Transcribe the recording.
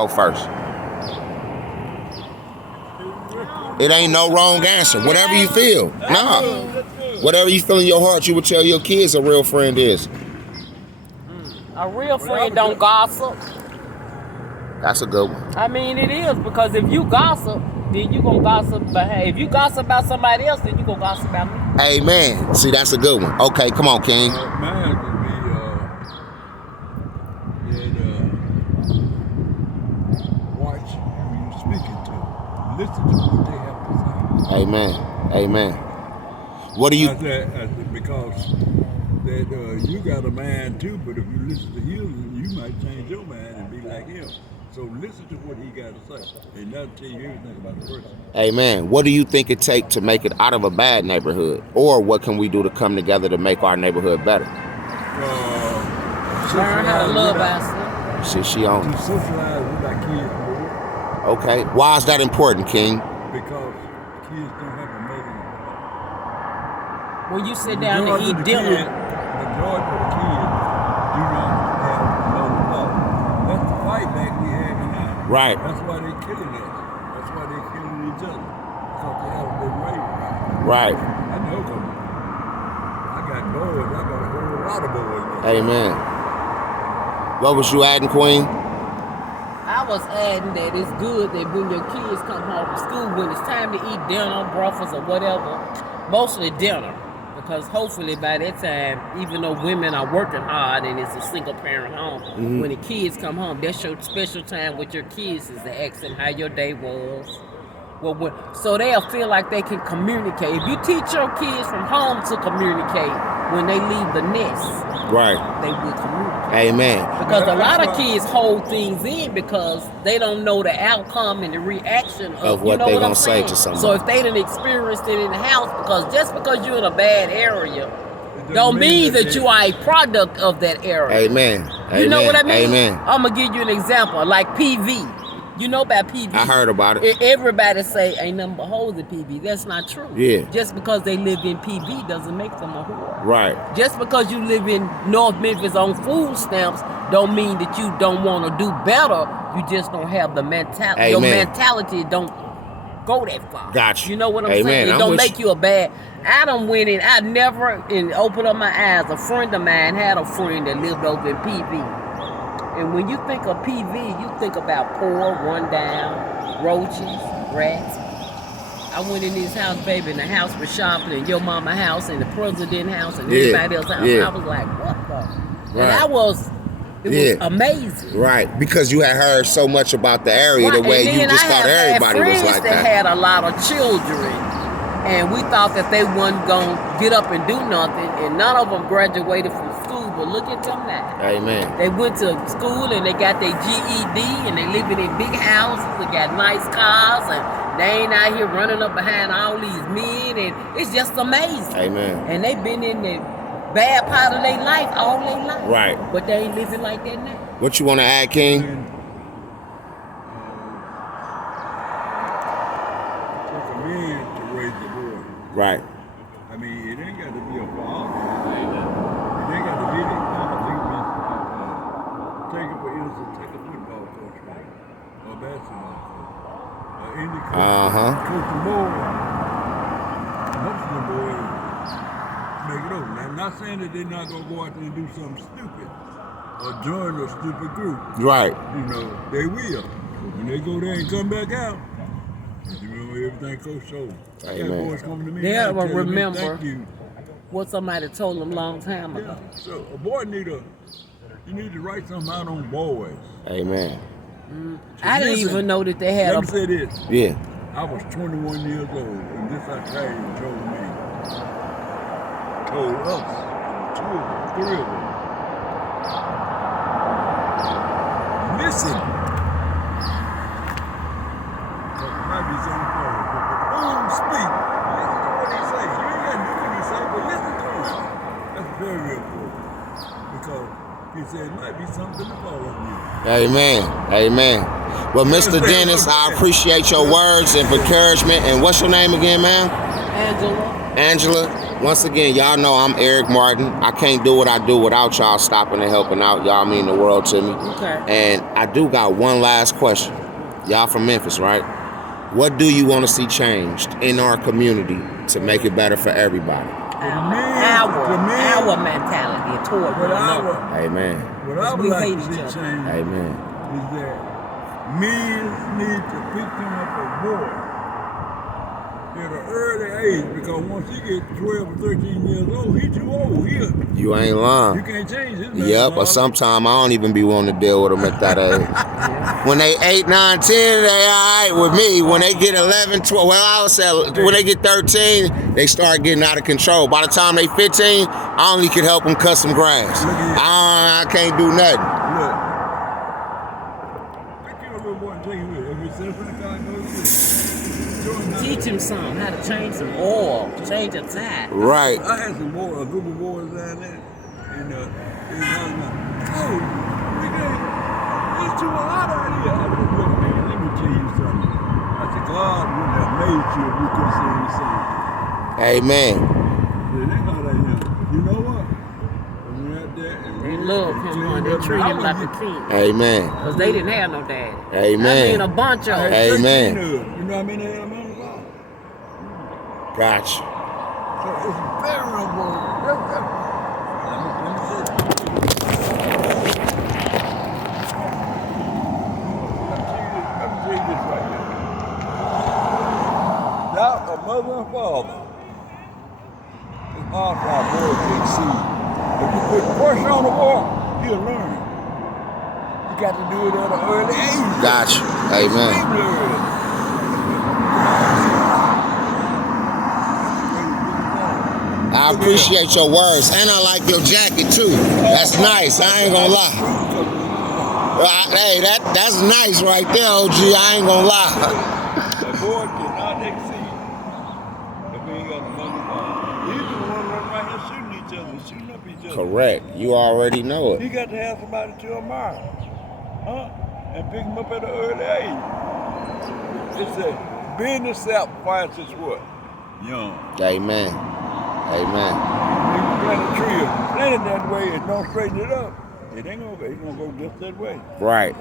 Go first. It ain't no wrong answer. Whatever you feel. Nah. Whatever you feel in your heart, you would tell your kids a real friend is. A real friend don't gossip. That's a good one. I mean, it is, because if you gossip, then you gonna gossip. If you gossip about somebody else, then you gonna gossip about me. Amen. See, that's a good one. Okay, come on, King. Mine would be watch who you're speaking to. Listen to what they have to say. Amen. Amen. What do you? I said, because that you got a man too, but if you listen to him, you might change your mind and be like him. So listen to what he got to say, and not tell you everything about the person. Amen. What do you think it takes to make it out of a bad neighborhood, or what can we do to come together to make our neighborhood better? Learn how to love ourselves. She on. To socialize with our kids more. Okay. Why is that important, King? Because kids don't have a mother. When you sit down and eat dinner. Majority of the kids do not have a mother father. That's the fight back we have now. Right. That's why they're killing us. That's why they're killing each other. Because they haven't been raised Right. right. I know them. I got boys. I got a whole lot of boys. Amen. What was you adding, Queen? I was adding that it's good that when your kids come home from school, when it's time to eat dinner, breakfast, or whatever, mostly dinner. Because hopefully by that time, even though women are working hard and it's a single parent home, when the kids come home, that's your special time with your kids, is to ask them how your day was. So they'll feel like they can communicate. If you teach your kids from home to communicate, when they leave the nest, Right. they will communicate. Amen. Because a lot of kids hold things in because they don't know the outcome and the reaction of what they gonna say saying? to somebody. So if they didn't experience it in the house, because just because you're in a bad area, don't mean that you are a product of that area. Amen. You know what I mean? Amen. I'm gonna give you an example, like PV. You know about PV? I heard about it. Everybody say ain't nothing but hoes in PV. That's not true. Yeah. Just because they live in PV doesn't make them a whore. Right. Just because you live in North Memphis on food stamps don't mean that you don't want to do better. You just don't have the mentality. Amen. Your mentality don't go that far. Gotcha. You know what I'm Amen. saying? It I'm don't with make you a bad. I done went in. I never opened up my eyes. A friend of mine had a friend that lived over in PV. And when you think of PV, you think about poor, run down, roaches, rats. I went in his house, baby, and the house was shopping, and your mama house, and the president house, and everybody else's house. Yeah. I was like, what the? Right. And was amazing. Right. Because you had heard so much about the area, the way you just thought everybody was like that. That had a lot of children, and we thought that they wasn't going to get up and do nothing, and none of them graduated from school. But look at them now. Amen. They went to school and they got their GED and they living in big houses. They got nice cars and they ain't out here running up behind all these men, and it's just amazing. Amen. And they been in the bad part of their life all their life. Right. But they ain't living like that now. What you want to add, King? And, for a man to raise the boy, Right. I mean, it ain't got to be a father. It ain't got to be their father. Take it for instance, take a football coach, right? Or basketball coach. Or any coach. Coach the boy. Most of the boys make it over. Now, I'm not saying that they're not going to go out there and do something stupid or join a stupid group. Right. You know, they will. But when they go there and come back out, you remember everything Coach showed. Amen. Boys coming to me They now will telling me, remember thank you. what somebody told them a long time ago. Yeah. So a boy you need to write something out on boys. Amen. I didn't even know that they had Let me say this. Yeah. I was 21 years old, and this Italian told us, three of us, listen. There might be something for it, but boom, speak. Listen to what he say. You ain't got to do what he say, but listen to him. That's very important. Because he said it might be something to fall on you. Amen. Amen. Well, Mr. Dennis, I appreciate your words of encouragement. And what's your name again, ma'am? Angela. Angela. Once again, y'all know I'm Eric Martin. I can't do what I do without y'all stopping and helping out. Y'all mean the world to me. Okay. And I do got one last question. Y'all from Memphis, right? What do you want to see changed in our community to make it better for everybody? Our mentality toward one another. Amen. What I would We like hate to see each other. change Amen. is that men need to pick him up a boy at an early age, because once he gets 12 or 13 years old, he too old. You ain't You lying. can't change his Yep, or sometime I don't even be wanting to deal with them at that age. When they 8, 9, 10, they all right with me. When they get 11, 12, well, I would say when they get 13, they start getting out of control. By the time they 15, I only can help them cut some grass. I can't do nothing. Look. Pick your little boy and take him with you. If you sit up in the car and go to sleep. Teach him something, how to change some oil, change a tire. Right. I had some boys, a group of boys down there, and oh, nigga, it's too hot out here. I said, look, man, let me tell you something. I said, God wouldn't have made you if you couldn't say the same. Amen. They hot out here. You know what? When we're out there, and They love him, man. They treat him like a king. Amen. Because they didn't have no daddy. Amen. I mean, a bunch of them. Amen. You know how many of them are? Gotcha. So it's very important. Let me tell you this right here. Without a mother and father, it's hard for our boy to succeed. If you put pressure on the boy, he'll learn. You got to do it at an early age. Gotcha. Amen. I appreciate your words, and I like your jacket too. That's nice. I ain't gonna lie. Hey, that's nice right there, OG. I ain't gonna lie. A boy cannot exceed if we ain't got a mother and father. He's the one running right here shooting each other, shooting up each other. Correct. You already know He it. got to have somebody to admire, and pick him up at an early age. It's a being the sacrifice is what? Young. Amen. Amen. You plant a tree, plant it that way and don't straighten it up. It ain't gonna go just that way. Right.